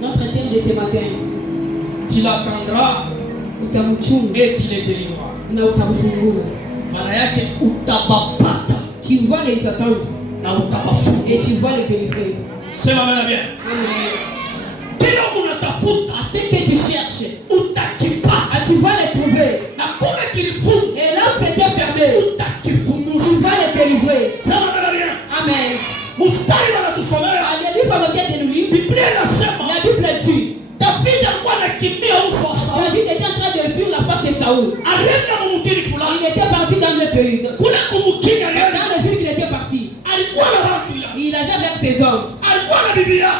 Notre thème de ce matin. Tu l'attendras et tu les délivreras. Tu vas les attendre et tu vas les délivrer. C'est ma mère bien. Amen. À ce que tu cherches, tu vas les trouver. Et là où c'était fermé, tu vas les délivrer. C'est ma mère bien. Amen. Les livres de nous lire. La Bible dit David était en train de fuir la face de Saoul. Il était parti dans le pays. Dans le ville qu'il était parti. Il avait avec ses hommes.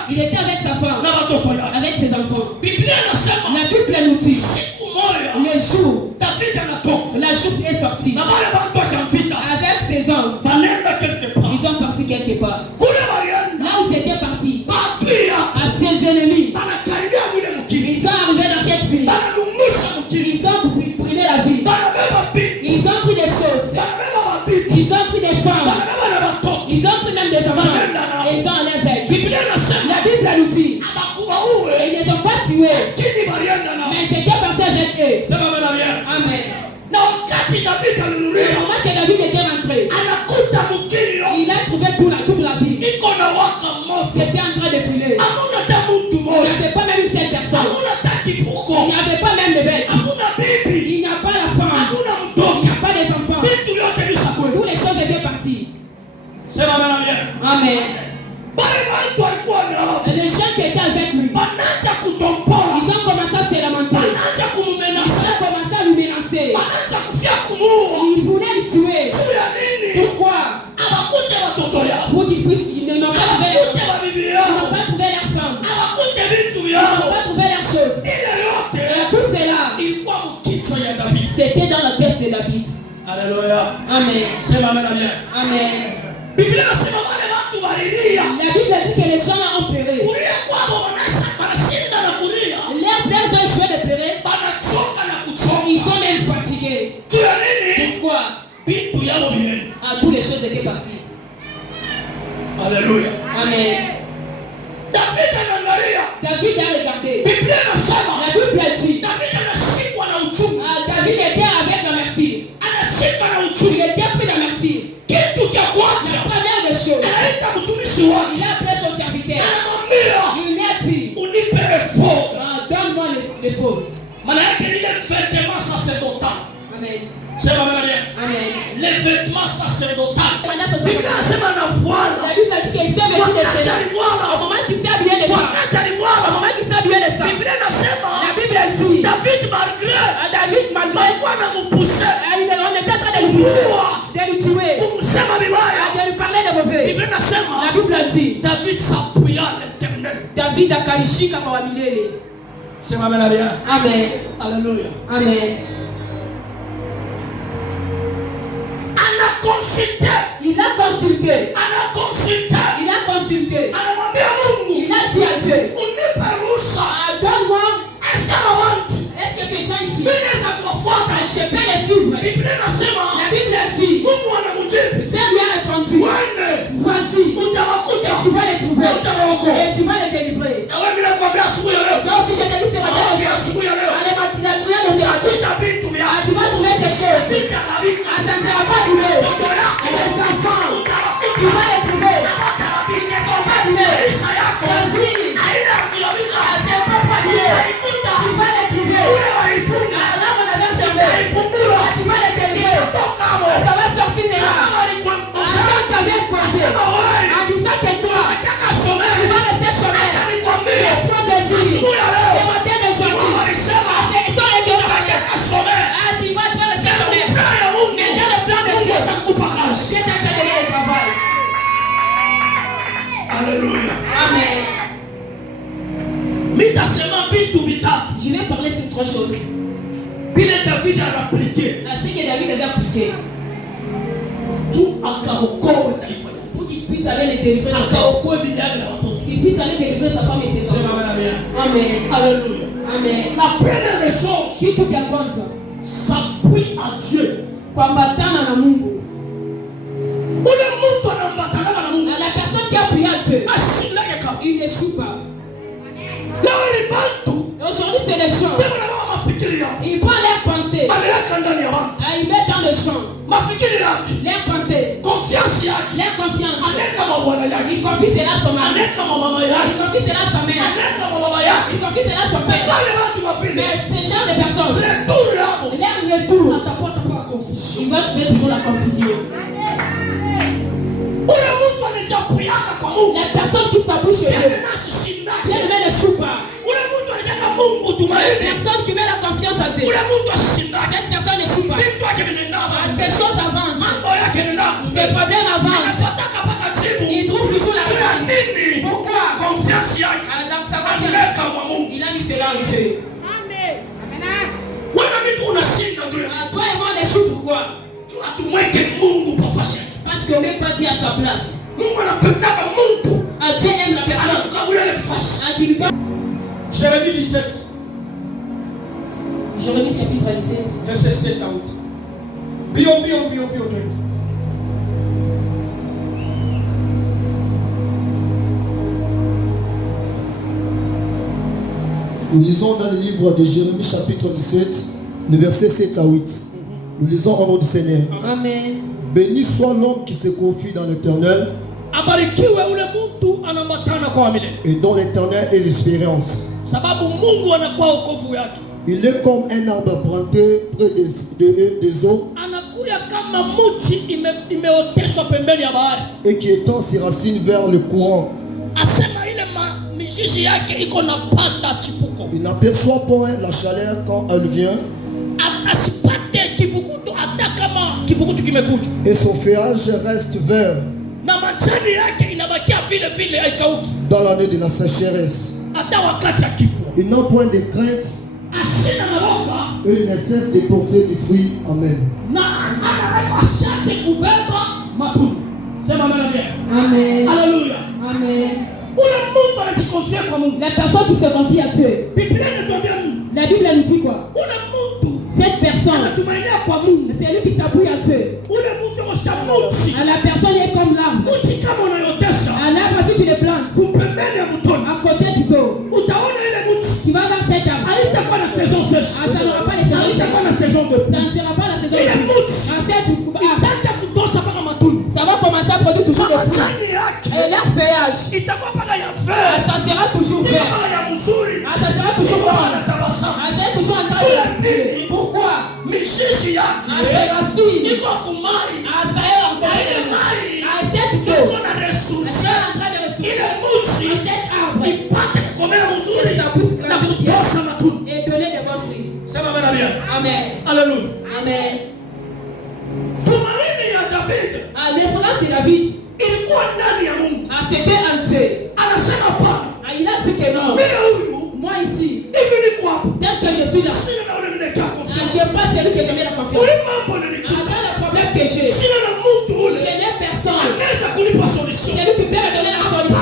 Il était avec sa femme. Avec ses enfants. La Bible nous dit le jour, la chose est sortie. Avec ses hommes. Ils sont partis quelque part. Là où ils étaient partis, à ses ennemis, ils sont arrivés dans cette ville. Ils ont brûlé la ville. Ils ont pris des choses. Ils ont pris des femmes. Ils ont pris même des enfants. Et ils ont enlevé. La Bible nous dit ils ne sont pas tués, mais ils étaient partis avec eux. Amen. Le moment que David était rentré, il a trouvé toute la ville. C'était en train de brûler. Il n'y avait pas même cette personne. Il n'y avait pas même de bêtes. Il n'y a pas la femme. Il n'y a pas des enfants. Toutes les choses étaient parties. Amen. Les gens qui étaient avec lui, ils ont commencé à se lamenter. Ils ont commencé à lui menacer. Ils voulaient le tuer. Pourquoi? Pour qu'ils puissent, ils n'ont pas trouvé leurs enfants. Ils n'ont pas trouvé leurs femmes. Ils n'ont pas trouvé leurs choses. Et tout cela, c'était dans la tête de David. Alléluia. Amen. C'est ma mère bien. Amen. La Bible dit que les gens là ont pleuré. Leurs pères ont échoué de pleurer. Ils sont même fatigués. Pourquoi? Toutes les choses étaient parties. Alléluia. Amen. David a regardé. La Bible dit David était avec l'amertume. Il était pris d'amertume. La première des choses, il a appelé son serviteur. Il lui a dit donne-moi les faux. Amen. C'est ma mère bien. Amen. Les vêtements sacerdotaux. La Bible dit qu'il s'est vêtu de cela. Au moment qu'il s'est habillé de ça. Au moment qu'il s'est habillé de ça. La Bible dit David malgré on était en train de lui pousser, de lui tuer, de lui parler de mauvais. La Bible dit David s'appuya à l'Éternel. David akalishika kwa milele. C'est ma mère bien. Amen. Alléluia. Amen. Il a consulté. Il a dit à Dieu donne-moi. Est-ce que ces gens ici, je peux les suivre? La Bible dit Dieu lui a répondu vas-y et tu vas les trouver et tu vas les délivrer. Donc si je te dis ce matin, tu vas trouver des choses. Ça ne sera pas doué. Les enfants, tu vas les trouver. Ils ne sont pas doués. Ta vie, c'est pas doué. Tu vas les trouver. Là, on avait fermé. Tu vas les délivrer. Ça va sortir de là. Quand tu avais posé, en disant que toi, tu vas rester chômeur. Laisse-moi te dire, ce matin d'aujourd'hui, c'est toi qui vas tu vas rester chômeur. Mais dans le plan de Dieu, j'ai déjà donné le travail. Alléluia. Amen. Je vais parler sur trois choses. David a appliqué. Ainsi que David avait appliqué. Tout akaokoe taifa. Pour qu'il puisse aller les délivrer. Qu'il puisse aller délivrer sa femme et ses enfants. Amen. Alléluia. Amen. La première des choses, kitu cha kwanza, s'appuie à Dieu. Kuambatana na Mungu. Ule mtu anambatana na Mungu. La personne qui appuie à Dieu. Il n'échoue pas. Aujourd'hui, c'est les gens. Ils prennent leurs pensées. Ils mettent dans le champ. Leurs pensées. Leur confiance. Il confie cela à son mari. Il confie cela à sa mère. Il confie cela à son père. Mais ces gens de personnes, leur retour, ils vont trouver toujours la confusion. Les personnes qui s'abouchent chez eux, bien ne l'échoue pas. Les personnes qui mettent la confiance à Dieu, cette personne n'échoue pas. Ces choses avancent. Ces problèmes avancent. Il trouve toujours la réponse. Pourquoi? Donc sa confiance, il a mis cela en Dieu. Toi et moi on échoue, pourquoi? Parce qu'on ne met pas Dieu à sa place. Dieu aime la personne. Jérémie 17. Jérémie chapitre 17. Verset 7 à 8. Bio. Nous lisons dans le livre de Jérémie chapitre 17, le verset 7 à 8. Nous lisons au nom du Seigneur. Amen. Béni soit l'homme qui se confie dans l'Éternel et dont l'Éternel est l'espérance. Il est comme un arbre planté près des eaux et qui étend ses racines vers le courant. Il n'aperçoit point la chaleur quand elle vient et son feuillage reste vert dans l'année de la sécheresse. Il n'a point de crainte et il ne cesse de porter des fruits. Amen. Amen. Alléluia. Amen. La personne qui se confie à Dieu, la Bible nous dit quoi? Cette personne, c'est lui qui s'appuie à Dieu. La personne est comme l'arbre. L'arbre, si tu le plantes à côté du eau, tu vas vers cet arbre. Ça n'aura pas les saisons. Ça ne sera pas la saison. Ça va commencer à produire toujours des fruits. Et leur feuillage, ça sera toujours vert. Ça sera toujours bon. Ça sera toujours en train de... Pourquoi? Ses racines. Ça est en train de... Cette eau, elle est en train de ressourcer. Cet arbre, ça pousse et donner des bons fruits. Amen. Alléluia. Amen. L'espérance de David, c'était un Dieu. Il a dit que non. Moi ici, tel que je suis là, je n'ai pas celui que je mets la confiance. Dans le problème que j'ai, je n'ai personne. C'est lui qui peut me donner la solution.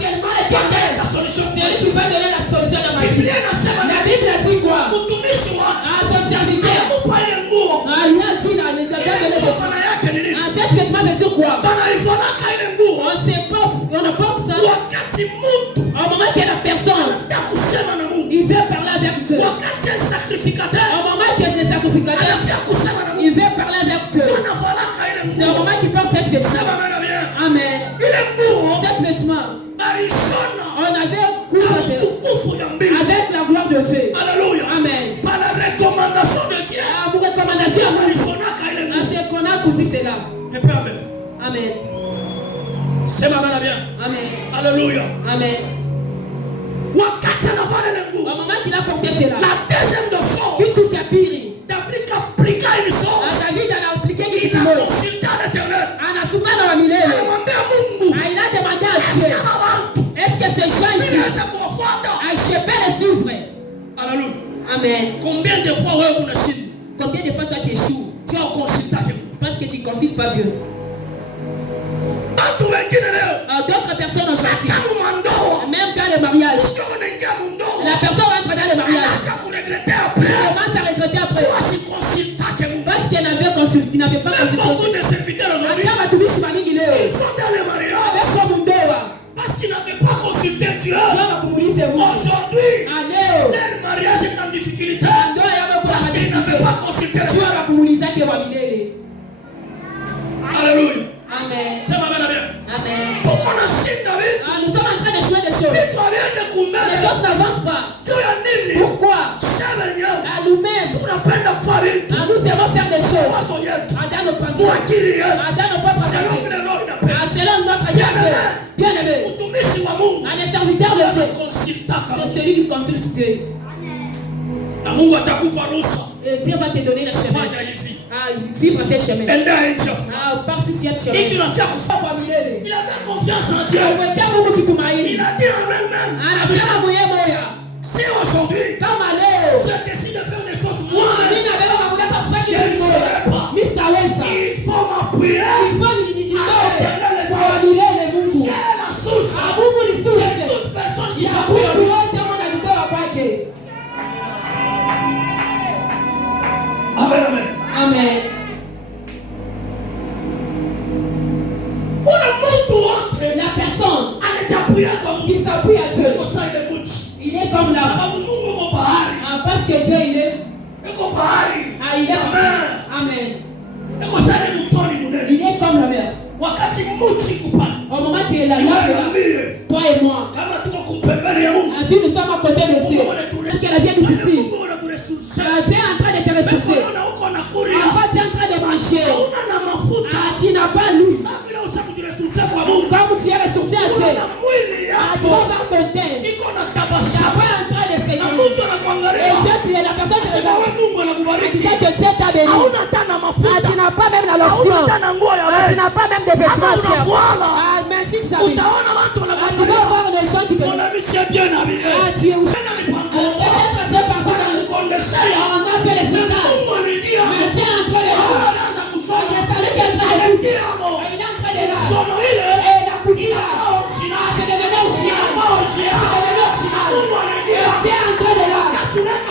Seulement l'Éternel, c'est lui qui peut donner la solution dans ma vie. La Bible a dit quoi? À son serviteur, lui a dit là, cette vêtement veut dire quoi? On apporte ça au moment que la personne il veut parler avec Dieu. Au moment que le sacrificateur il veut parler avec Dieu. C'est au moment qu'il porte cette vêtement. Amen. Cette vêtement, on avait couvert avec la gloire de Dieu. Amen. Par la recommandation de Dieu. Pour recommandation, c'est qu'on a cousu cela. Amen. C'est ma mère bien. Amen. Alléluia. Amen. Au moment qu'il a porté cela, la deuxième de fois, qui touche à Piri, David a appliqué une chose. David a appliqué quelque Il a chose. consulté l'Éternel. Il a demandé à Dieu, est-ce que ces gens ici, je peux les suivre? Alléluia. Amen. Combien de fois Combien de fois toi tu échoues? tu as consulté Parce que tu ne consultes pas Dieu. D'autres personnes ont choisi. Même dans le mariage, la personne rentre dans le mariage, elle commence à regretter après. Parce qu'elle n'avait pas consulté. Ils sont dans le mariage. parce qu'ils n'avaient pas difficulté parce qu'il n'avait pas consulté le Seigneur. Alléluia. Amen. C'est ma mère bien. Amen. Pourquoi on a signé David? Nous sommes en train de jouer des choses. Les choses n'avancent pas. Pourquoi? À nous-mêmes, nous devons faire des choses. Dans nos pensées. Dans nos propres pensées. Selon notre bien-aimé. Un serviteur de Dieu. C'est celui qui consulte Dieu. Et Dieu va te donner le chemin. Suivre ces chemins. Par ce chemin. Il avait confiance en Dieu. Il a dit en elle-même. Si aujourd'hui, je décide de faire des choses moi, je ne serai pas. Il faut m'appuyer. Qui est la source de toute personne qui s'appuie en lui. Amen, amen. Amen. La personne qui s'appuie à Dieu, il est comme là. Parce que Dieu il est. Il est. Amen. Il est comme la mer. Au moment qu'il est là, toi et moi, si nous sommes à côté de Dieu, parce que la vie est difficile, Dieu est en train de te ressourcer. Enfin, tu es en train de marcher. Tu n'as pas lu. Comme tu es ressourcé à Dieu, tu vas voir ton thème. Tu n'as pas en train de sécher. Et Dieu, tu es la personne qui regarde. Tu disais que Dieu t'a béni. Tu n'as pas même la lotion. Tu n'as pas même des vêtements chers. Merci que ça vient. Tu vas voir les gens qui te disent. Tu es où? Peut-être Dieu partout dans le monde. On a fait les cigares. Mais Dieu est en train de là. Il a fallu qu'il est en train de couper. Il est en train de là. Et la cousine là. C'est devenu original. C'est devenu original. Et Dieu est en train de là.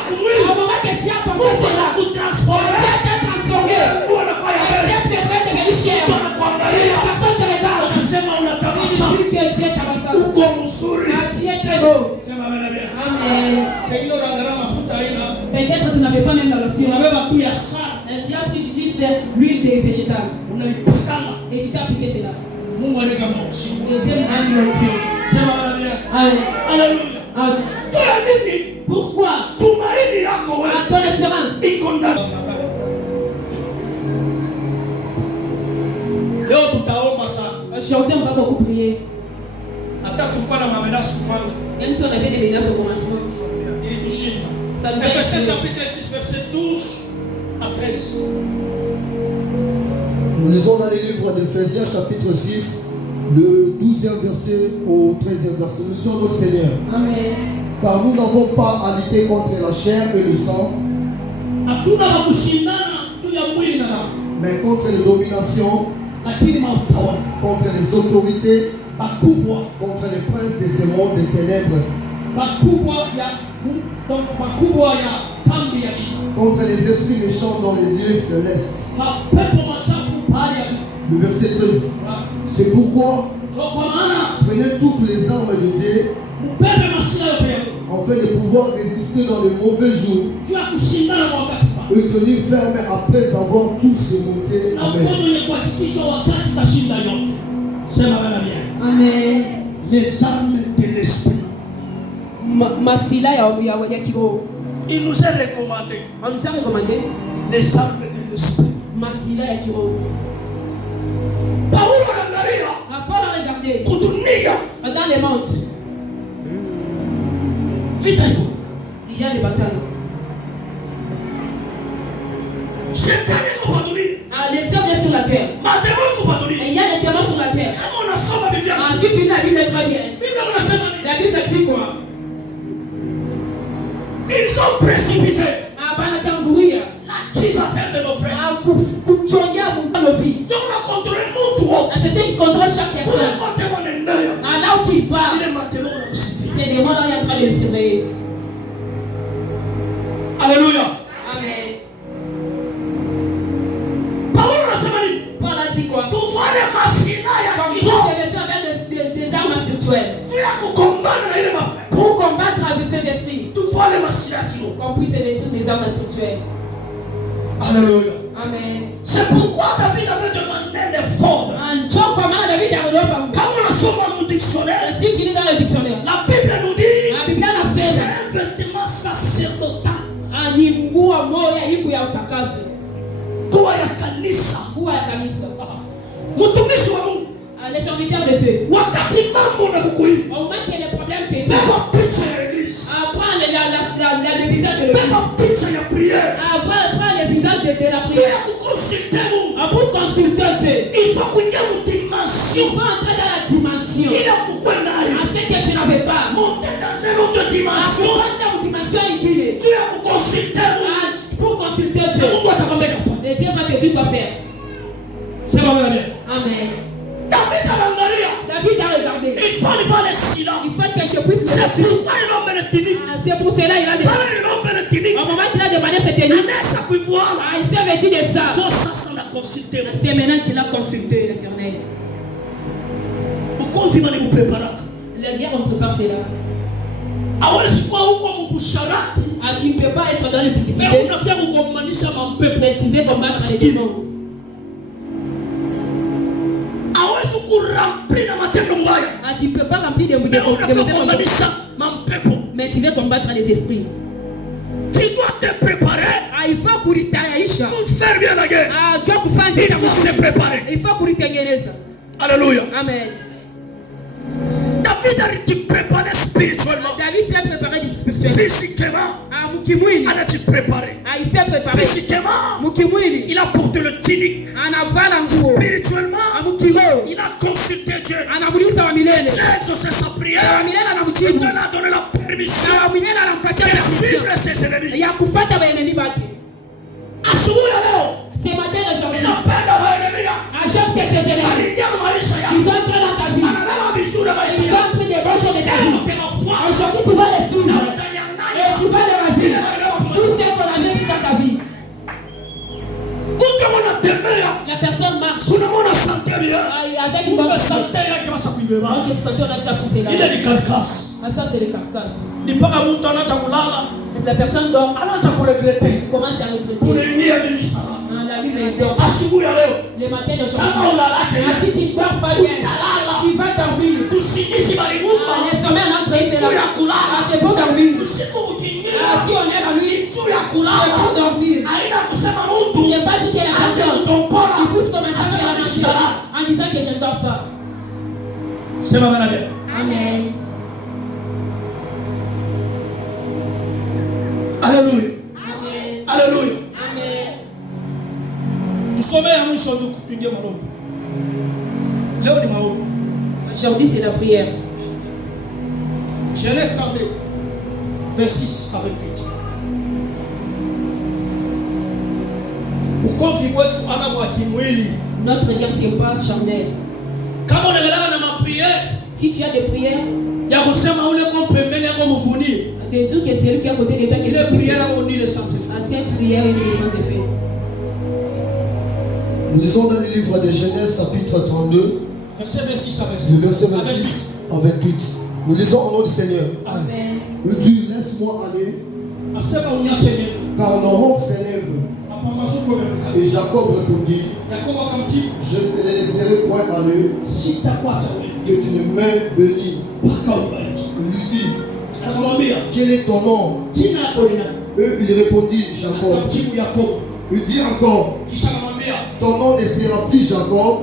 Au moment que Dieu a porté cela, Dieu t'a transformé. Dieu te fait devenir cher. Personne ne te regarde. Il dit que Dieu t'a rassemblé. Dieu est très beau. Amen. Peut-être tu n'avais pas même la lotion. Tu as pris juste l'huile des végétales. Et tu t'as appliqué cela. Et Dieu m'a mis l'onction. Alléluia. Pourquoi? À ton espérance. Aujourd'hui, on va beaucoup prier. Même si on avait des menaces au commencement. Ephésiens chapitre 6, verset 12 à 13. Nous lisons dans les livres d'Ephésiens chapitre 6, le 12e verset au 13e verset. Nous lisons notre Seigneur. Amen. Car nous n'avons pas à lutter contre la chair et le sang, mais contre les dominations, contre les autorités, contre les princes de ce monde des ténèbres, contre les esprits méchants dans les lieux célestes. Le verset 13. C'est pourquoi prenez toutes les armes de Dieu afin de pouvoir résister dans les mauvais jours et tenir ferme après avoir tout surmonté. Amen. Amen. Les armes de l'esprit. Il nous est recommandé. On nous a recommandé les armes de l'esprit. Masila ya kiroho. Paul a regardé dans les mondes. Il y a des batailles. Les diables sont sur la terre. Et il y a des démons sur la terre. Ensuite, tu lis la Bible très bien. La Bible dit quoi? Ils ont précipité l'accusateurs de nos frères. C'est ceux qui contrôlent chaque personne. Là où il parle, c'est des démons là en train de le surveiller. Alléluia. Amen. Paul a dit quoi? Comme vous devez avec des armes spirituelles. Pour combattre avec ces esprits. Qu'on puisse vêtir des armes spirituelles. Alléluia. Amen. C'est pourquoi David avait demandé l'effort. Quand on le dictionnaire, si tu lis dans le dictionnaire, la Bible nous dit la Bible c'est un vêtement sacerdotal. Kuwa ya kanisa. Mtumishi wa Mungu. Les serviteurs de Dieu. Wakati mambo na kukuhi. Au moins que les problèmes te beba picha ya église. Prends le visage de l'église. Beba picha ya prière. Prends le visage de la Tu prière. as consulter Mungu. Pour consulter Dieu. Il faut kuingia mu dimension. Il faut entrer dans la dimension. Il a kukwenda hayo. À ce que tu n'avais pas. Monter dans une autre dimension. Dans une dimension ingénue. Tu as consulter Mungu. Pour consulter Dieu. Mungu atakwambia kufanya. Et Dieu va te dire quoi faire. C'est pas vrai. Amen. David a regardé. Il faut aller silence. Il faut que je puisse. C'est pourquoi il a mis le tunique. C'est pour cela il a demandé. Au moment qu'il a demandé cette tenue, il s'est vêtu de ça. C'est maintenant qu'il a consulté l'Éternel. La guerre, on prépare cela. Tu ne peux pas être dans le petit mais tu veux combattre les démons. Tu ne peux pas remplir de mais tu veux combattre les esprits. Tu dois te préparer. Il faut courir pour faire bien la guerre. Il faut se préparer. Il faut courir. Alléluia. Amen. David a été préparé spirituellement. David s'est préparé spirituellement. Physiquement. Il a été préparé. Il s'est préparé. Physiquement. Il a porté le tunique. Spirituellement. Il a consulté Dieu. Dieu a exaucé sa prière. Dieu a donné la permission de suivre ses ennemis. Ce matin, aujourd'hui, à chaque quelques ennemis, ils ont entré dans ta vie. Ils ont pris des bonnes choses de ta vie. Aujourd'hui, tu vas les suivre. Et tu vas les ravir. Tout ce qu'on avait mis dans ta vie. La personne marche. Avec une bonne santé. Ok, santé, on a déjà poussé là. Il est du carcasse. Ça, c'est le carcasse. La personne dort. Commence à regretter. La nuit, elle dort. Le matin, le jour. Si tu ne dors pas bien, tu vas dormir. L'estomac est entré, c'est là. C'est pour dormir. Si on est dans lui, c'est pour dormir. Il n'est pas dit qu'il y a la personne. Il pousse commencer à faire la marche en disant que je ne dors pas. C'est ma mère. Amen. Alléluia. Amen. Alléluia. Amen. Nous sommes à nous sommes aujourd'hui, c'est la prière. Genèse 32, 26 à 28. Notre guerre, c'est pas charnel. Si tu as des prières, de Dieu que c'est lui qui est à côté de toi qui les prières ont ni le sens effet. Cette prière est le sens effet. Nous lisons dans le livre de Genèse chapitre 32, verset 26 à 28. Le verset 26 à 28. Nous lisons au nom du Seigneur. Amen. Il dit, laisse-moi aller, car l'aurore s'élève. Et Jacob répondit, je ne te laisserai point aller, que tu ne m'aies béni. Il lui dit, quel est ton nom? Eux, il répondit, Jacob. Il dit encore, ton nom ne sera plus Jacob,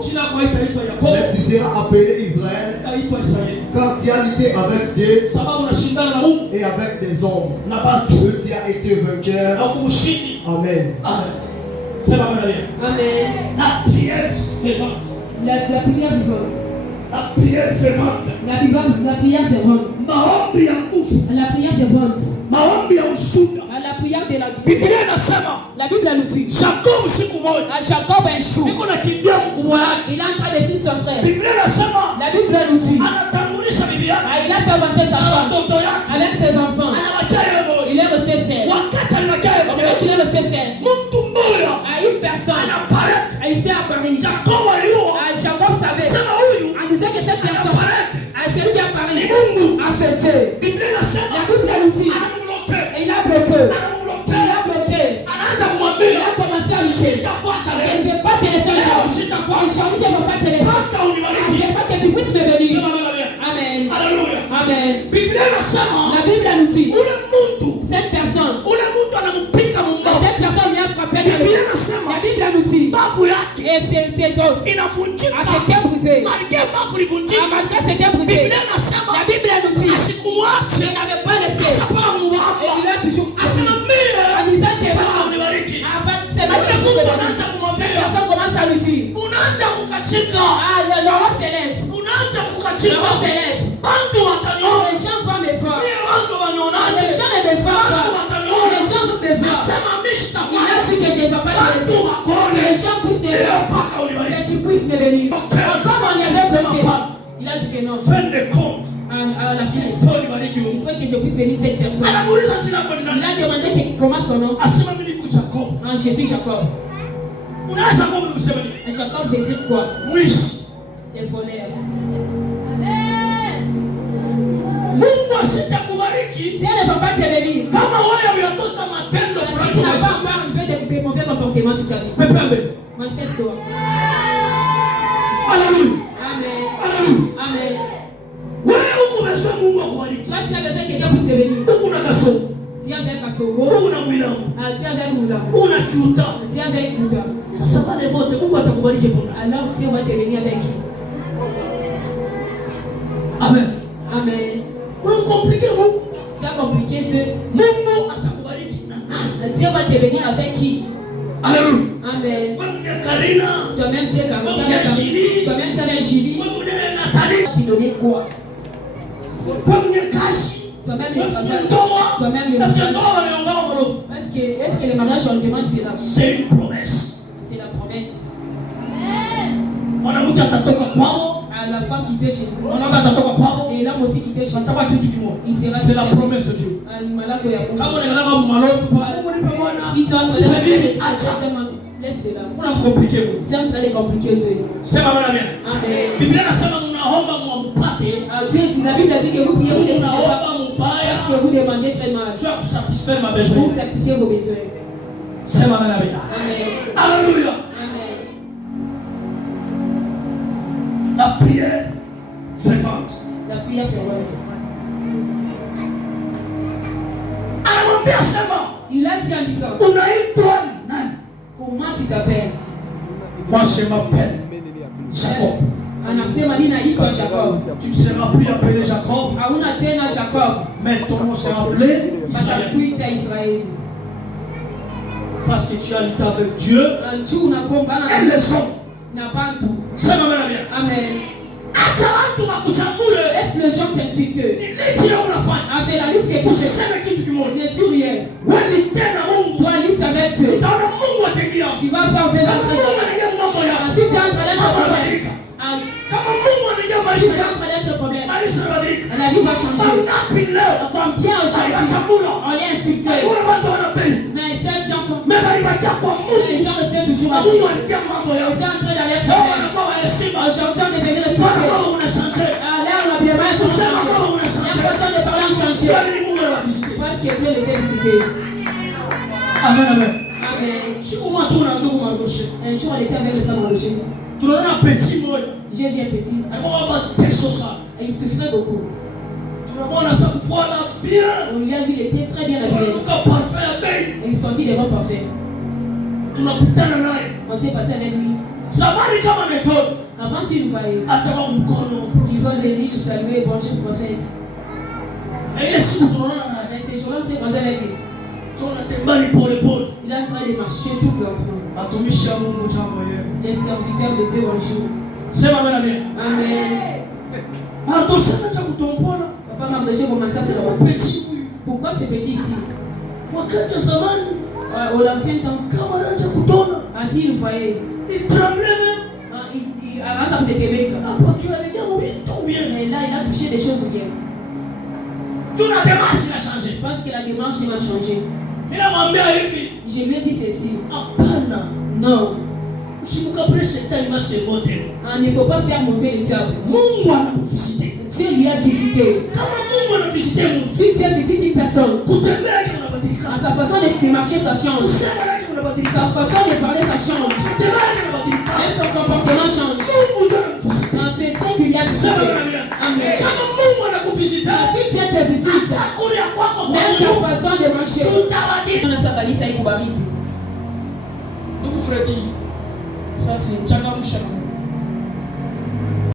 mais tu seras appelé Israël, car tu as lutté avec Dieu et avec des hommes. Que tu as été vainqueur. Amen. Amen. La prière fervente. La prière vivante. La prière fervente. La prière fervente. La prière fervente. La prière de la Bible. La Bible nous dit. Jacob un jour. Il a en train de fuir son frère. La Bible nous dit. Il a fait avancer sa femme avec ses enfants. Il est resté seul. Il est resté seul. Une personne. Il s'est apparu. Jacob savait. On disait que cette personne, c'est lui qui a parlé à ce Dieu. La Bible nous dit. Amen. Biblia inasema La Bible nous dit, ule mtu cette personne, anampika mumbavu. cette personne vient frapper dans Biblia le... inasema La Bible nous dit, mbavu yake et ses os, inavunjika. c'était brisé. Malgré mbavu ilivunjika, Malgré c'était brisé. Biblia inasema La Bible nous dit, asikumwache, il n'avait pas laissé. asapaa Et mumbavu. il a toujours Asema mie en disant que Bwana unibariki. c'est pas Ule Mungu anaanza cette kumwambia personne commence à lui dire, unaanza kukachika, ah, le roi s'élève. unaanza Le kukachika, roi s'élève. bantu wataniona. Les gens vont me voir. Mie watu wanionaje? Les gens ne me voient Bantu pas. wataniona. Les gens vont me voir. Nasema mimi Il a sitakuacha. dit que je ne vais pas te Bantu laisser. wakone. Les gens puissent me Leo voir. mpaka Que unibariki. tu puisses me venir. Comme on y avait bloqué, il a dit que non. Fin de compte. À la fin, Faut unibariki il Mungu. faut que je puisse venir cette personne. Anamuuliza jina lako ni Il nani? a demandé comment son nom. Asema mimi niko Jacob. Je suis Jacob. Unaweza Jacob ni kusema nini? Et Jacob veut dire quoi? Mwishi. Les voleurs. Mungu asitakubariki Dieu ne va pas te bénir. kama wewe uyatosa matendo Si fulani tu kwa n'as maisha. pas encore fait des mauvais comportements sur ta vie. Pepembe. Manifeste-toi. Haleluya. Amen. Haleluya. Amen. Wewe huko umesema Mungu akubariki. Toi, tu as besoin que quelqu'un puisse te bénir. Huko na kasoro. Tu es avec Kasogo. Huko na mwilamu. Tu es avec Moula. Huko na kiuta. Tu es avec Kouda. Sasa pale bote Mungu atakubariki bwana. Alors Dieu va te bénir avec qui? Amen. Amen. Unakomplike Mungu. Tu as compliqué Dieu. Mungu atakubariki na nani? Dieu va te bénir avec qui? Haleluya. Amen. Wewe mwenye Karina. Toi-même tu es Karina. Julie. Toi-même tu es Julie. Wewe mwenye Nathalie. Tu vas te donner quoi? Wewe mwenye Kashi. Toi-même les Wewe mwenye mariages. ndoa. Toi-même les Parce que mariages. ndoa wanaomba mro. Est-ce que les mariages on demande cela? C'est une promesse. C'est la promesse. Mwanamke atatoka kwao. À la femme qui était chez vous. Mwanamke atatoka kwao. Et l'homme aussi qui était chez vous. Atakuwa kitu kimoja. C'est la promesse de Dieu. Kama unaangalia kwa maloto, Mungu nipe Bwana. Si tu es en train de laisse cela. Unamkomplike Mungu. Tu es en train de compliquer Dieu. Sema bwana mimi. Amen. Biblia inasema mnaomba mwampate. La Bible a dit que vous priez, vous ne Mnaomba parce mbaya. que vous demandez très mal. Tu vas satisfaire ma Vous besoin. satisfiez vos besoins. Sema bwana mimi. Amen. Alléluia. Amen. La prière fervente. La prière fervente. Anamwambia sema. Il a dit en disant, Unaitwa nani? comment tu t'appelles? Moi je m'appelle Jacob. Anasema mimi naitwa Jacob. Tu ne seras plus appelé Jacob, Hauna tena Jacob. mais ton nom sera appelé Israël. Batakuita Israeli. Parce que tu as lutté avec Dieu Antu unakombana et les hommes. na bantu. Sema bwana mimi. Amen. Acha watu wakuchambue. Laisse les gens t'insulter. Ni nini unafanya? C'est la liste que tu fais. Usiseme kitu kimoja. Ne dis rien. Wewe tena Mungu. Toi, lutte avec Dieu. Utaona Mungu ataingia. Tu vas faire ce Kama Mungu anaingia mambo yako. Ensuite, tu es en train d'être problème. Kama Mungu anaingia Tu maisha es en yako. train d'être problème. Maisha yanabadilika. La vie va changer. Ngapi leo? Combien aujourd'hui Aliwachambua. on est insulté. Kuna watu wanapenda. Mais ces gens sont. Mema alibakia kwa Les Mungu. gens restaient toujours Na assis. Mungu anaingia mambo Tu es yako. en train d'aller Leo problème. wanakuwa waheshima. Aujourd'hui, on est venu Bwana respecter. kama unashangaa. Là, on a bien mal changé. Sema kama La unashangaa. façon de parler a changé. Kwani ni Mungu anawavisite. Parce que Dieu les a visités. Amen amen. Amen. Siku moja tu na ndugu Margoshe. Un jour, on était avec le frère Roger. Tunaona petit moja. J'ai vu un petit. Alikuwa mateso sana. Et il souffrait beaucoup. Tunamwona sa kufuala bien. On lui a vu, il était très bien habillé. Ananuka parfum ya bei. Et il sentit des bons parfums. Tunapitana naye. On s'est passé avec lui. Zamani kama netoni. Avant, si vous voyez, Atawa mkono il va venir profeti. se saluer, bonjour prophète. Na ile siku tunaona naye. Mais ces jours-là, on s'est passé avec lui. Tunatembea ni pole pole. Il est en train de marcher tout lentement. Watumishi wa Mungu jambo yenu. Les serviteurs de Dieu, bonjour. Sema amen amen. Amen. Anatosema cha kutompona. Papa m'a prêché comme ça, c'est le Petit huyu. Pourquoi ce petit ici? Wakati wa zamani Au l'ancien temps, kama anaanza kutona, assis, vous voyez, il tremblait même. il a entendu des Québec. Hapo tu anaingia wito bien. Mais là, il a touché des choses bien. Tuna démarche na changer. Parce que la démarche va changer. Mimi namwambia hivi, Je lui ai dit ceci. hapana. Non, Usimkapre shetani masemote. il ne faut pas faire monter le diable. Mungu anakuvisite. Dieu lui a visité. Kama Mungu anavisite Mungu, Si Dieu visite une personne, kutembea yake unabadilika. à sa façon de marcher, ça change. Kusema yake unabadilika. Sa façon de parler, ça change. Kutembea yake unabadilika. Même son comportement change. Mungu ndio anakuvisite. Dans ce temps qu'il y a visité. Sema amen. Amen. Kama Mungu anakuvisite, visiter. Si Dieu te visite, même ta façon de marcher. Ndugu Freddy, changamsha.